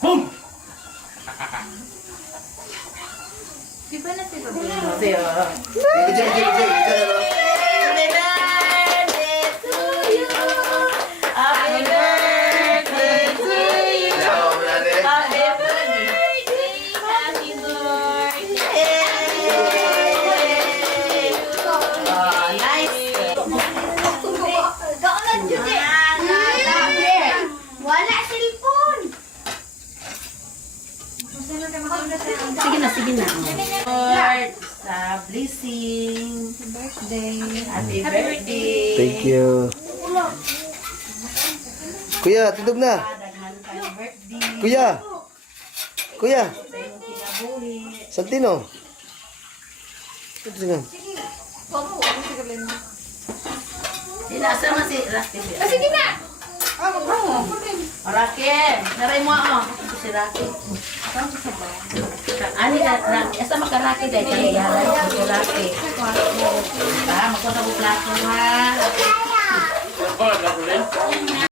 Boom! Di ba na sila? Kasi, Happy birthday to you! Happy birthday! Happy birthday! Oh, nice! Wala cellphone! Sige na, sige na. Lord, sa blessing. Happy birthday. Thank you. Kuya, tidog na. Daghan kayong birthday. Kuya. Kuya. Sa iyong kinabuhi. Santino. Sige. Sinasa mo si Rocky. Sige na! Rocky, naray mo ako. Si Rocky. Ani ka, Rocky. Asa maka Rocky dahil kaya yalan si Rocky. Magkakabuk plato ha.